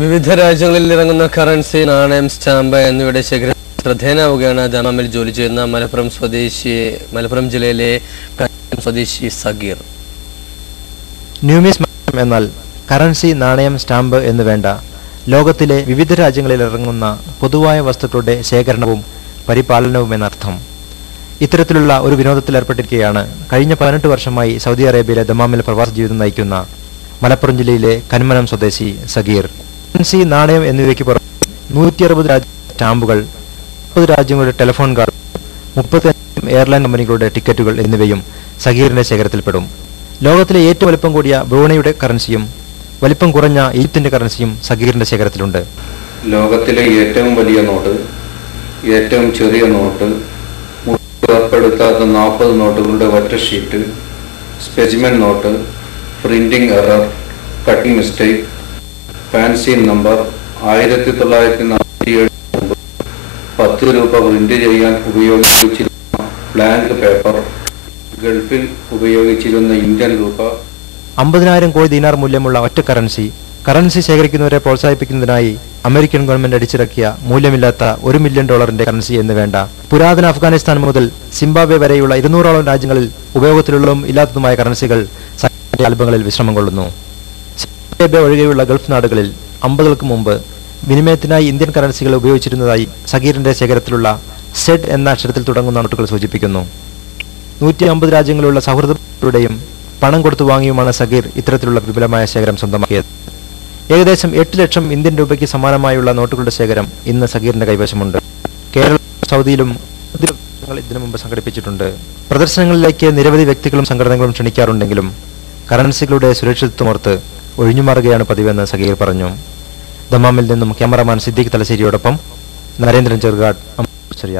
വിവിധ രാജ്യങ്ങളിൽ ഇറങ്ങുന്ന കറൻസി, നാണയം, സ്റ്റാമ്പ് എന്നിവയുടെ ശേഖരം ശ്രദ്ധേയനാവുകയാണ് ദമാമിൽ ജോലി ചെയ്യുന്ന മലപ്പുറം ജില്ലയിലെ സ്വദേശി സഗീർ. ന്യൂമിസ്മാറ്റിസം എന്നാൽ കറൻസി, നാണയം, സ്റ്റാമ്പ് എന്ന് വേണ്ട, ലോകത്തിലെ വിവിധ രാജ്യങ്ങളിൽ ഇറങ്ങുന്ന പൊതുവായ വസ്തുക്കളുടെ ശേഖരണവും പരിപാലനവും എന്നർത്ഥം. ഇത്തരത്തിലുള്ള ഒരു വിനോദത്തിൽ ഏർപ്പെട്ടിരിക്കുകയാണ് കഴിഞ്ഞ 18 വർഷമായി സൗദി അറേബ്യയിലെ ദമാമിൽ പ്രവാസ ജീവിതം നയിക്കുന്ന മലപ്പുറം ജില്ലയിലെ കന്മനം സ്വദേശി സഗീർ. കറൻസി, നാണയം എന്നിവയ്ക്ക് പുറമെ 160 രാജ്യ സ്റ്റാമ്പുകൾ, 30 രാജ്യങ്ങളുടെ ടെലിഫോൺ കാർഡ്, 35 എയർലൈൻ കമ്പനികളുടെ ടിക്കറ്റുകൾ എന്നിവയും സഗീറിന്റെ ശേഖരത്തിൽപ്പെടും. ലോകത്തിലെ ഏറ്റവും വലിപ്പം കൂടിയ ബ്രൂണയുടെ കറൻസിയും വലിപ്പം കുറഞ്ഞ ഈജിപ്തിന്റെ കറൻസിയും സഗീറിന്റെ ശേഖരത്തിലുണ്ട്. ലോകത്തിലെ ഏറ്റവും വലിയ നോട്ട്, ഏറ്റവും ചെറിയ നോട്ട്, ഏർപ്പെടുത്താത്ത 40 നോട്ടുകളുടെ ഒറ്റ sheet, specimen note, printing error, cutting mistake, fancy number, 1947 10 രൂപ പ്രിന്റ് ചെയ്യാൻ ഉപയോഗിച്ചിരുന്ന ബ്ലാങ്ക് പേപ്പർ, ഗൾഫിൽ ഉപയോഗിച്ചിരുന്ന ഇന്ത്യൻ രൂപ, 50,000 കോടി ദീനാർ മൂല്യമുള്ള ഒറ്റ കറൻസി ശേഖരിക്കുന്നവരെ പ്രോത്സാഹിപ്പിക്കുന്നതിനായി അമേരിക്കൻ ഗവൺമെന്റ് അടിച്ചിറക്കിയ മൂല്യമില്ലാത്ത $1 മില്യൺ കറൻസി എന്ന് വേണ്ട, പുരാതന അഫ്ഗാനിസ്ഥാൻ മുതൽ സിംബാബ്വെ വരെയുള്ള 200ഓളം രാജ്യങ്ങളിൽ ഉപയോഗത്തിലുള്ളതും ഇല്ലാത്തതുമായ കറൻസികൾ സഗീറിന്റെ ആൽബങ്ങളിൽ വിശ്രമം കൊള്ളുന്നു. സൗദി അറേബ്യ ഒഴികെയുള്ള ഗൾഫ് നാടുകളിൽ 50കൾക്ക് മുമ്പ് വിനിമയത്തിനായി ഇന്ത്യൻ കറൻസികൾ ഉപയോഗിച്ചിരുന്നതായി സഗീറിന്റെ ശേഖരത്തിലുള്ള സെഡ് എന്ന അക്ഷരത്തിൽ തുടങ്ങുന്ന നോട്ടുകൾ സൂചിപ്പിക്കുന്നു. 150 രാജ്യങ്ങളിലുള്ള സൗഹൃദങ്ങളുടെയും പണം കൊടുത്തു വാങ്ങിയുമാണ് സഗീർ ഇത്തരത്തിലുള്ള വിപുലമായ ശേഖരം സ്വന്തമാക്കിയത്. ഏകദേശം 8 ലക്ഷം ഇന്ത്യൻ രൂപയ്ക്ക് സമാനമായുള്ള നോട്ടുകളുടെ ശേഖരം ഇന്ന് സഗീറിന്റെ കൈവശമുണ്ട്. കേരള, സൗദിയിലും ഇതിനു മുമ്പ് സംഘടിപ്പിച്ചിട്ടുണ്ട്. പ്രദർശനങ്ങളിലേക്ക് നിരവധി വ്യക്തികളും സംഘടനകളും ക്ഷണിക്കാറുണ്ടെങ്കിലും കറൻസികളുടെ സുരക്ഷിതത്വമോർത്ത് ഒഴിഞ്ഞുമാറുകയാണ് പതിവെന്ന് സഗീർ പറഞ്ഞു. ദമാമിൽ നിന്നും ക്യാമറമാൻ സിദ്ദീഖ് തലശ്ശേരിയോടൊപ്പം നരേന്ദ്രൻ ചെറുകാട്, അമൃത്സർ.